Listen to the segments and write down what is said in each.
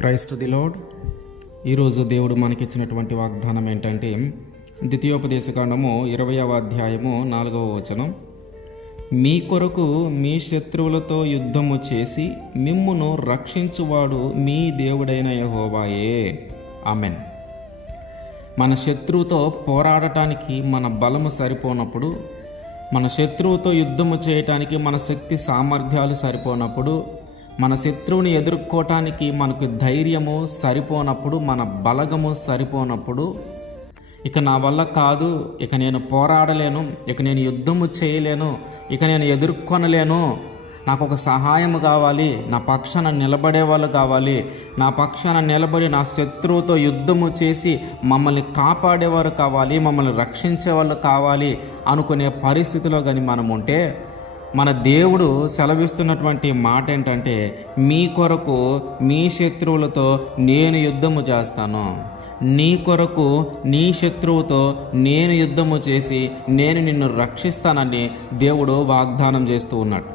Praise to the lord. ఈరోజు దేవుడు మనకిచ్చినటువంటి వాగ్దానం ఏంటంటే, ద్వితీయోపదేశకాండము 20వ అధ్యాయము 4వ వచనం, మీ కొరకు మీ శత్రువులతో యుద్ధము చేసి మిమ్మును రక్షించువాడు మీ దేవుడైన యెహోవాయే. ఆమెన్. మన శత్రువుతో పోరాడటానికి మన బలము సరిపోనప్పుడు, మన శత్రువుతో యుద్ధము చేయటానికి మన శక్తి సామర్థ్యాలు సరిపోనప్పుడు, మన శత్రువుని ఎదుర్కోవటానికి మనకు ధైర్యము సరిపోనప్పుడు, మన బలగము సరిపోనప్పుడు, ఇక నా వల్ల కాదు, ఇక నేను పోరాడలేను, ఇక నేను యుద్ధము చేయలేను, ఇక నేను ఎదుర్కొనలేను, నాకు ఒక సహాయం కావాలి, నా పక్షాన నిలబడే వాళ్ళు కావాలి, నా పక్షాన నిలబడి నా శత్రువుతో యుద్ధము చేసి మమ్మల్ని కాపాడేవారు కావాలి, మమ్మల్ని రక్షించే వాళ్ళు కావాలి అనుకునే పరిస్థితిలో కానీ మనం ఉంటే, మన దేవుడు సెలవిస్తున్నటువంటి మాట ఏంటంటే, మీ కొరకు మీ శత్రువులతో నేను యుద్ధము చేస్తాను, నీ కొరకు నీ శత్రువుతో నేను యుద్ధము చేసి నేను నిన్ను రక్షిస్తానని దేవుడు వాగ్దానం చేస్తూ ఉన్నాడు.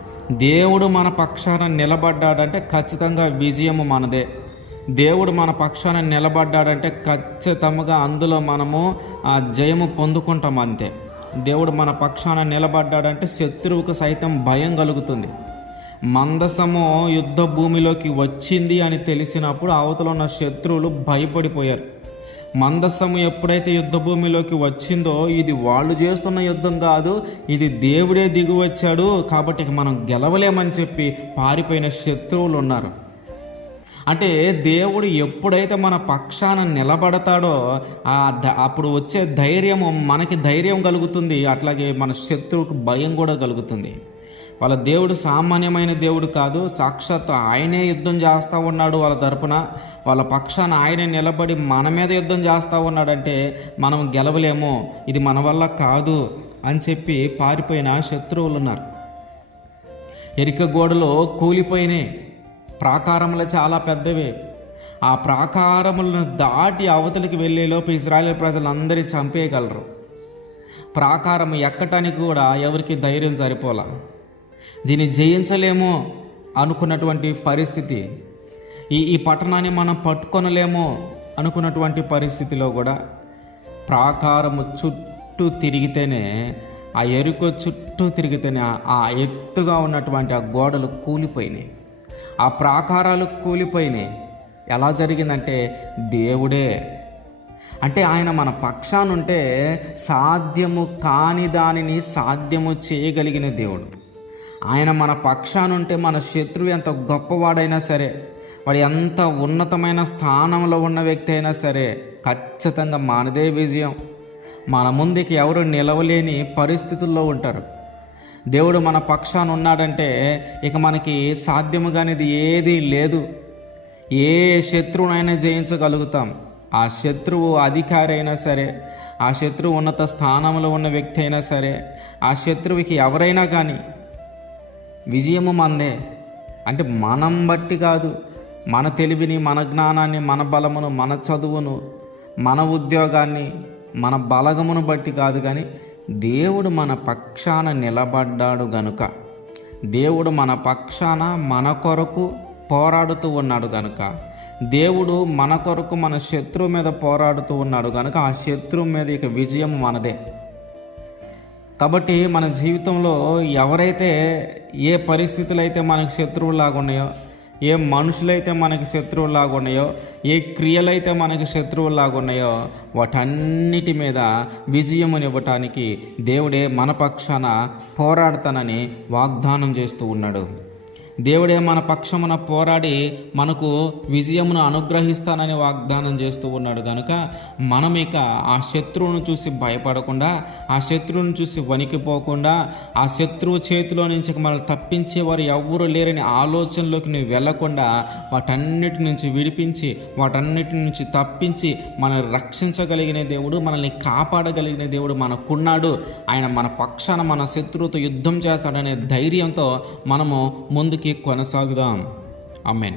దేవుడు మన పక్షాన నిలబడ్డాడంటే ఖచ్చితంగా విజయము మనదే. దేవుడు మన పక్షాన నిలబడ్డాడంటే ఖచ్చితంగా అందులో మనము ఆ జయము పొందుకుంటాం అంతే. దేవుడు మన పక్షాన నిలబడ్డాడంటే శత్రువుకు సైతం భయం కలుగుతుంది. మందసము యుద్ధ భూమిలోకి వచ్చింది అని తెలిసినప్పుడు అవతల ఉన్న శత్రువులు భయపడిపోయారు. మందసము ఎప్పుడైతే యుద్ధ భూమిలోకి వచ్చిందో, ఇది వాళ్ళు చేస్తున్న యుద్ధం కాదు, ఇది దేవుడే దిగి వచ్చాడు, కాబట్టి మనం గెలవలేమని చెప్పి పారిపోయిన శత్రువులు ఉన్నారు. అంటే దేవుడు ఎప్పుడైతే మన పక్షాన నిలబడతాడో అప్పుడు వచ్చే ధైర్యము, మనకి ధైర్యం కలుగుతుంది, అట్లాగే మన శత్రువుకు భయం కూడా కలుగుతుంది. వాళ్ళ దేవుడు సామాన్యమైన దేవుడు కాదు, సాక్షాత్తు ఆయనే యుద్ధం చేస్తూ ఉన్నాడు వాళ్ళ తరపున, వాళ్ళ పక్షాన ఆయనే నిలబడి మన మీద యుద్ధం చేస్తూ ఉన్నాడంటే మనం గెలవలేము, ఇది మన వల్ల కాదు అని చెప్పి పారిపోయిన శత్రువులు ఉన్నారు. ఎరిక గోడలో కూలిపోయినాయి, ప్రాకారములు చాలా పెద్దవే. ఆ ప్రాకారములను దాటి అవతలికి వెళ్ళేలోపు ఇశ్రాయేలు ప్రజలందరి చంపేయగలరు. ప్రాకారం ఎక్కటానికి కూడా ఎవరికి ధైర్యం సరిపోలా. దీన్ని జయించలేము అనుకున్నటువంటి పరిస్థితి, ఈ పట్టణాన్ని మనం పట్టుకొనలేము అనుకున్నటువంటి పరిస్థితిలో కూడా ప్రాకారము చుట్టూ తిరిగితేనే, ఆ ఎరుక చుట్టూ తిరిగితేనే ఆ ఎత్తుగా ఉన్నటువంటి ఆ గోడలు కూలిపోయినాయి, ఆ ప్రాకారాలు కూలిపోయినాయి. ఎలా జరిగిందంటే దేవుడే, అంటే ఆయన మన పక్షానుంటే సాధ్యము కాని దానిని సాధ్యము చేయగలిగిన దేవుడు. ఆయన మన పక్షానుంటే మన శత్రువు ఎంత గొప్పవాడైనా సరే, వాడు ఎంత ఉన్నతమైన స్థానంలో ఉన్న వ్యక్తి అయినా సరే, ఖచ్చితంగా మనదే విజయం. మన ముందుకి ఎవరు నిలవలేని పరిస్థితుల్లో ఉంటారు. దేవుడు మన పక్షాన ఉన్నాడంటే ఇక మనకి సాధ్యము కానిది ఏదీ లేదు. ఏ శత్రువునైనా జయించగలుగుతాం. ఆ శత్రువు అధికారి అయినా సరే, ఆ శత్రువు ఉన్నత స్థానంలో ఉన్న వ్యక్తి అయినా సరే, ఆ శత్రువుకి ఎవరైనా కానీ విజయము మందే. అంటే మనం బట్టి కాదు, మన తెలివిని, మన జ్ఞానాన్ని, మన బలమును, మన చదువును, మన ఉద్యోగాన్ని, మన బలగమును బట్టి కాదు, కానీ దేవుడు మన పక్షాన నిలబడ్డాడు గనుక, దేవుడు మన పక్షాన మన కొరకు పోరాడుతూ ఉన్నాడు గనుక, దేవుడు మన కొరకు మన శత్రువు మీద పోరాడుతూ ఉన్నాడు కనుక ఆ శత్రువు మీద ఇక విజయం మనదే. కాబట్టి మన జీవితంలో ఎవరైతే ఏ పరిస్థితులు అయితే మనకు శత్రువులాగా ఉన్నాయో, ఏ మనుషులైతే మనకి శత్రువులాగా ఉన్నాయో, ఏ క్రియలైతే మనకి శత్రువులాగా ఉన్నాయో, వాటన్నిటి మీద విజయమునివ్వటానికి దేవుడే మన పక్షాన పోరాడతానని వాగ్దానం చేస్తూ ఉన్నాడు. దేవుడే మన పక్షమున పోరాడి మనకు విజయమును అనుగ్రహిస్తానని వాగ్దానం చేస్తూ ఉన్నాడు కనుక మనం ఇక ఆ శత్రువును చూసి భయపడకుండా, ఆ శత్రువును చూసి వణికిపోకుండా, ఆ శత్రువు చేతిలో నుంచి మనల్ని తప్పించేవారు ఎవ్వరూ లేరని ఆలోచనలోకి నువ్వు వెళ్లకుండా, వాటన్నిటి నుంచి విడిపించి, వాటన్నిటి నుంచి తప్పించి మనల్ని రక్షించగలిగిన దేవుడు, మనల్ని కాపాడగలిగిన దేవుడు మనకున్నాడు. ఆయన మన పక్షాన మన శత్రువుతో యుద్ధం చేస్తాడనే ధైర్యంతో మనము ముందుకు కొనసాగుదాం. ఆమేన్.